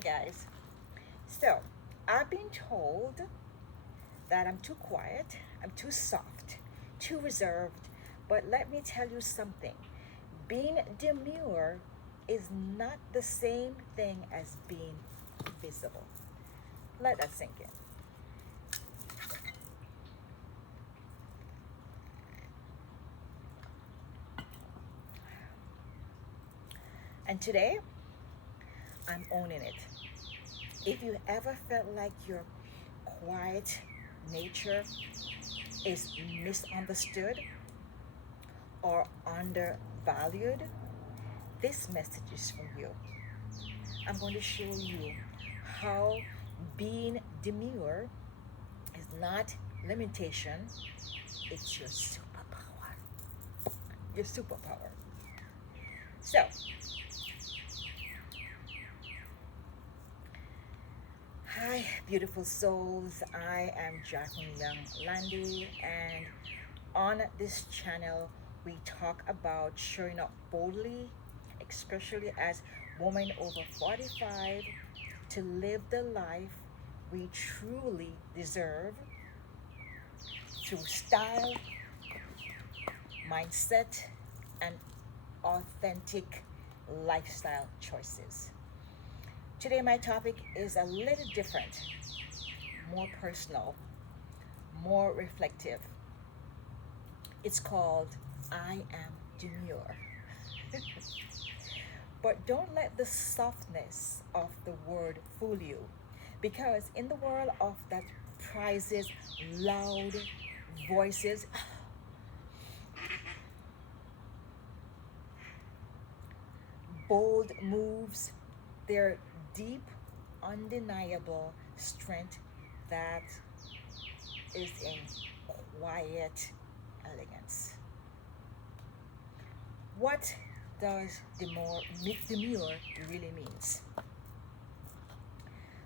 guys. So, I've been told that I'm too quiet, I'm too soft, too reserved, but let me tell you something. Being demure is not the same thing as being visible. Let that sink in. And today, I'm owning it. If you ever felt like your quiet nature is misunderstood or undervalued, this message is for you. I'm going to show you how being demure is not limitation, it's your superpower. Your superpower. So, hi, beautiful souls. I am Jacqueline Young Landy, and on this channel, we talk about showing up boldly, especially as women over 45, to live the life we truly deserve through style, mindset, and authentic lifestyle choices. Today, my topic is a little different, more personal, more reflective. It's called I Am Demure. But don't let the softness of the word fool you, because in the world of that prizes loud voices, bold moves, their deep, undeniable strength that is in quiet elegance. What does demure really means?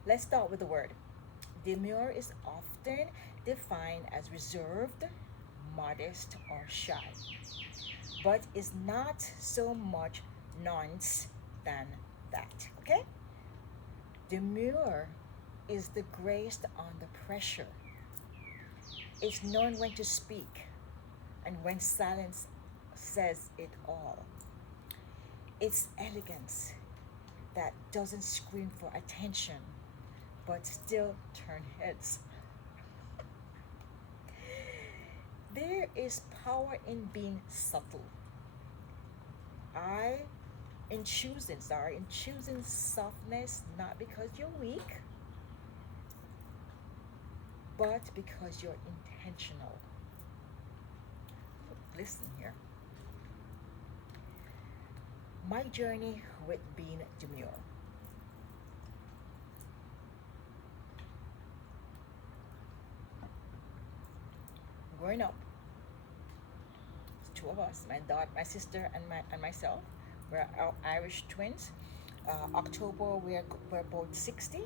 Let's start with the word. Demure is often defined as reserved, modest, or shy, but is not so much nonce than that. Okay? Demure is the grace under pressure. It's knowing when to speak and when silence says it all. It's elegance that doesn't scream for attention but still turn heads. There is power in being subtle. I in choosing softness, not because you're weak, but because you're intentional. Listen here. My journey with being demure. Growing up, two of us, my daughter, my sister, and myself. We're Irish twins. October we're both 60,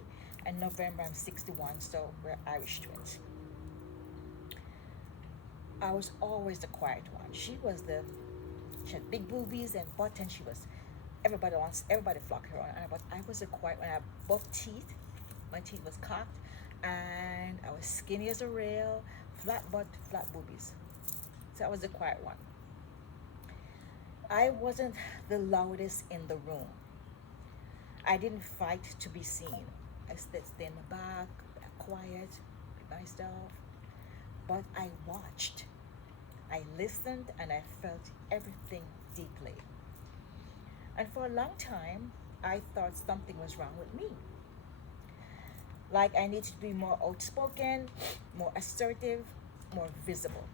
and November I'm 61, so we're Irish twins. I was always the quiet one. She had big boobies and butt, and everybody flocked her on. But I was the quiet one. I had buck teeth. My teeth was cocked, and I was skinny as a rail, flat butt, flat boobies. So I was the quiet one. I wasn't the loudest in the room. I didn't fight to be seen. I stayed in the back, quiet, with myself. But I watched, I listened, and I felt everything deeply. And for a long time, I thought something was wrong with me. Like I needed to be more outspoken, more assertive, more visible.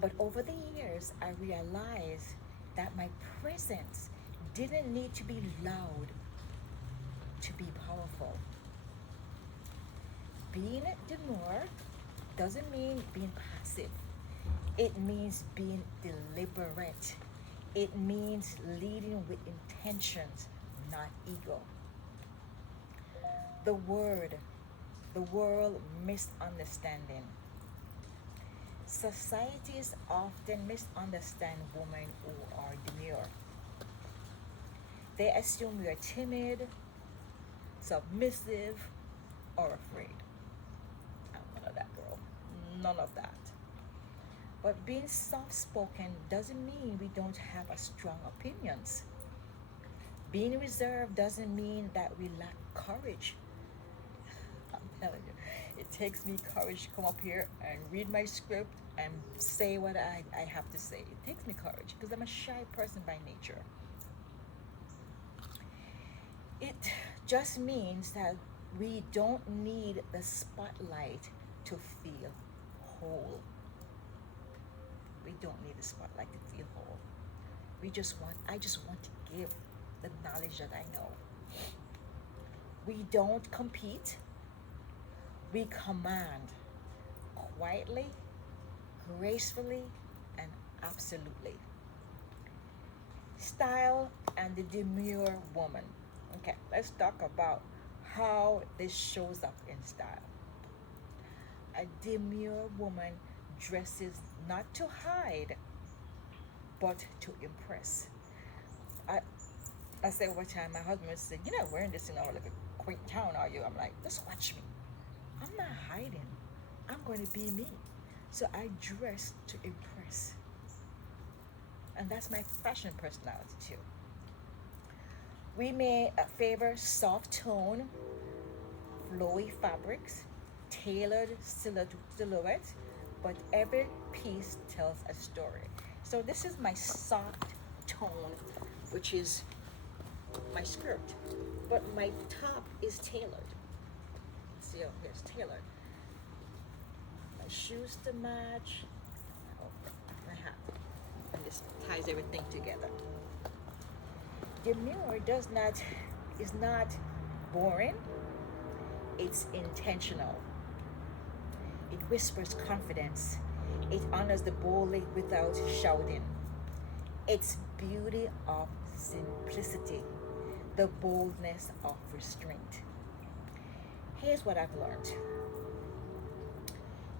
But over the years, I realized that my presence didn't need to be loud to be powerful. Being demure doesn't mean being passive. It means being deliberate. It means leading with intentions, not ego. The world misunderstanding. Societies often misunderstand women who are demure. They assume we are timid, submissive, or afraid. I'm none of that, girl. None of that. But being soft spoken doesn't mean we don't have a strong opinions. Being reserved doesn't mean that we lack courage. I'm telling you, it takes me courage to come up here and read my script and say what I have to say. It takes me courage because I'm a shy person by nature. It just means that we don't need the spotlight to feel whole. We don't need the spotlight to feel whole. I just want to give the knowledge that I know. We don't compete. We command quietly, gracefully, and absolutely. Style and the demure woman. Okay, let's talk about how this shows up in style. A demure woman dresses not to hide, but to impress. I, I say one time, my husband said, "You're not wearing this in our like a quaint town, are you?" I'm like, "Just watch me. I'm not hiding. I'm going to be me." So I dress to impress. And that's my fashion personality too. We may favor soft tone, flowy fabrics, tailored silhouette, but every piece tells a story. So this is my soft tone, which is my skirt, but my top is tailored. See how it's tailored. My shoes to match, my hat, and this ties everything together. Demure is not boring. It's intentional. It whispers confidence. It honors the boldly without shouting. It's beauty of simplicity, the boldness of restraint. Here's what I've learned.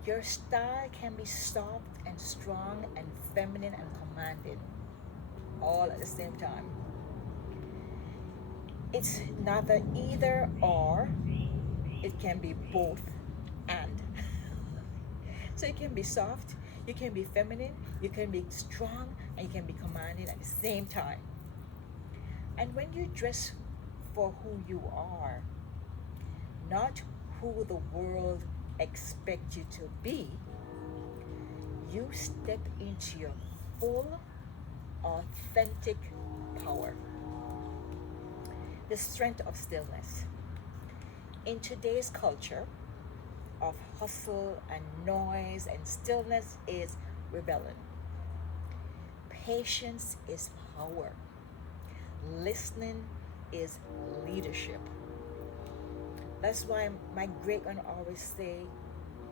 Your style can be soft and strong and feminine and commanding all at the same time. It's neither either or, it can be both and. So you can be soft, you can be feminine, you can be strong, and you can be commanding at the same time. And when you dress for who you are, not who the world expects you to be, you step into your full, authentic power. The strength of stillness. In today's culture of hustle and noise, and stillness is rebellion. Patience is power. Listening is leadership. That's why my great aunt always say,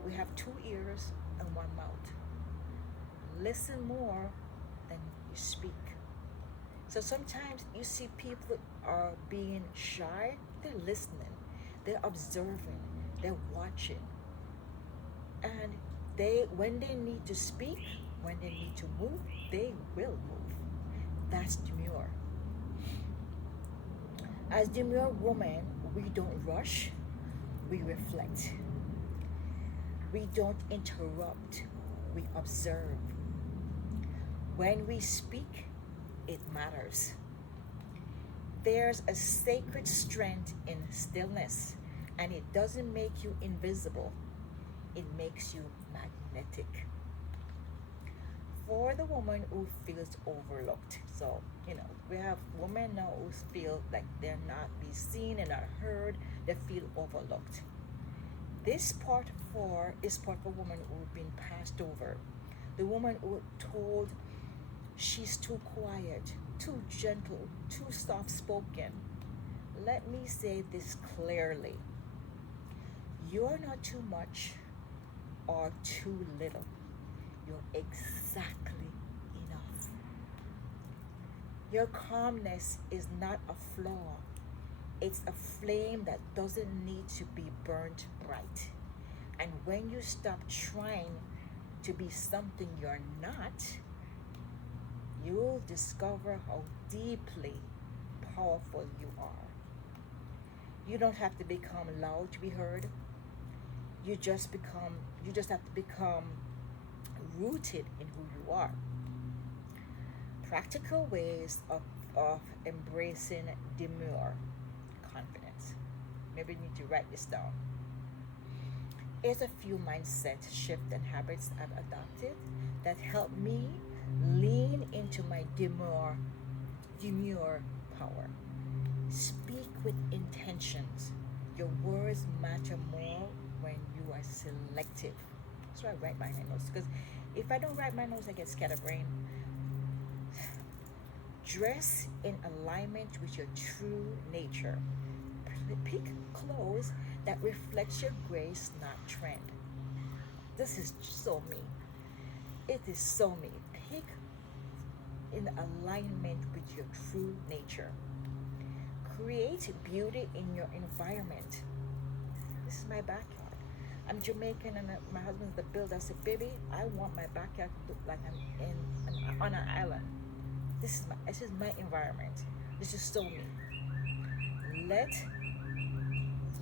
we have two ears and one mouth. Listen more than you speak. So sometimes you see people are being shy, they're listening, they're observing, they're watching. And when they need to speak, when they need to move, they will move. That's demure. As demure women, we don't rush, we reflect. We don't interrupt, we observe. When we speak, it matters. There's a sacred strength in stillness, and it doesn't make you invisible, it makes you magnetic. For the woman who feels overlooked, so we have women now who feel like they're not be seen and not heard, they feel overlooked. This part is for women who've been passed over, the woman who told she's too quiet, too gentle, too soft spoken. Let me say this clearly. You're not too much or too little. You're exactly enough. Your calmness is not a flaw. It's a flame that doesn't need to be burnt bright. And when you stop trying to be something you're not, you'll discover how deeply powerful you are. You don't have to become loud to be heard. You just have to become rooted in who you are. Practical ways of embracing demure confidence. Maybe you need to write this down. Here's a few mindset shifts and habits I've adopted that help me lean into my demure power. Speak with intentions. Your words matter more when you are selective. That's why I write my notes, because if I don't write my notes, I get scatterbrained. Dress in alignment with your true nature. Pick clothes that reflects your grace, not trend. This is so me. It is so me. Pick in alignment with your true nature. Create beauty in your environment. This is my backyard. I'm Jamaican and my husband's the builder. I said, baby, I want my backyard to look like on an island. This is my environment. This is so me. Let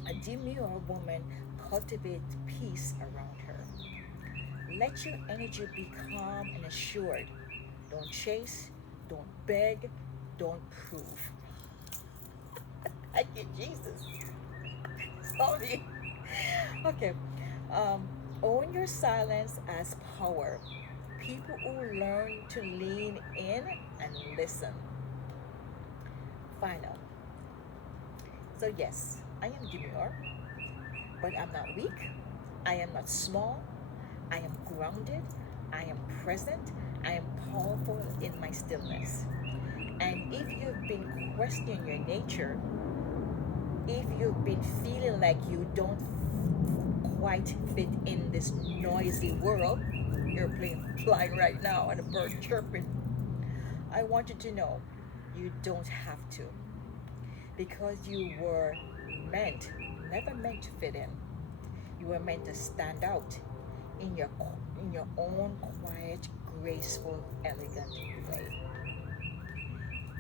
a demure woman cultivate peace around her. Let your energy be calm and assured. Don't chase, don't beg, don't prove. Thank you, Jesus. Sorry. Okay. Own your silence as power. People who learn to lean in and listen. Final. So, yes, I am demure, but I'm not weak. I am not small. I am grounded. I am present. I am powerful in my stillness. And if you've been questioning your nature, if you've been feeling like you don't quite fit in this noisy world, airplane flying right now and a bird chirping, I want you to know you don't have to, because you were meant, never meant to fit in. You were meant to stand out in your own quiet, graceful, elegant way.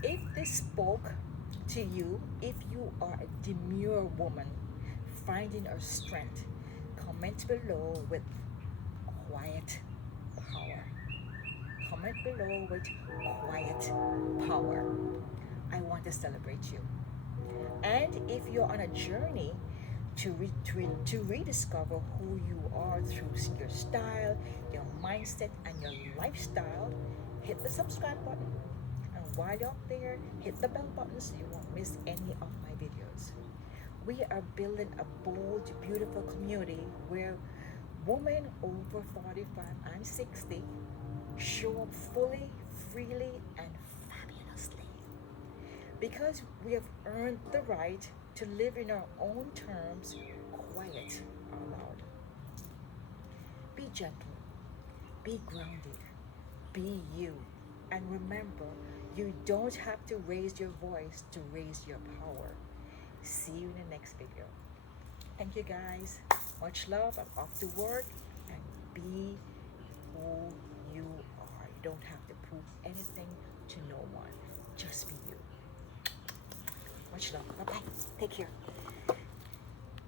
If this spoke to you, if you are a demure woman finding her strength, comment below with quiet power. Comment below with quiet power. I want to celebrate you. And if you're on a journey to rediscover who you are through your style, your mindset, and your lifestyle, hit the subscribe button. And while you're up there, hit the bell button so you won't miss any of my videos. We are building a bold, beautiful community where women over 45 and 60 show up fully, freely, and fabulously. Because we have earned the right to live in our own terms, quiet out loud. Be gentle, be grounded, be you. And remember, you don't have to raise your voice to raise your power. See you in the next video. Thank you guys. Much love. I'm off to work, and be who you are. You don't have to prove anything to no one. Just be you. Much love. Bye-bye. Take care.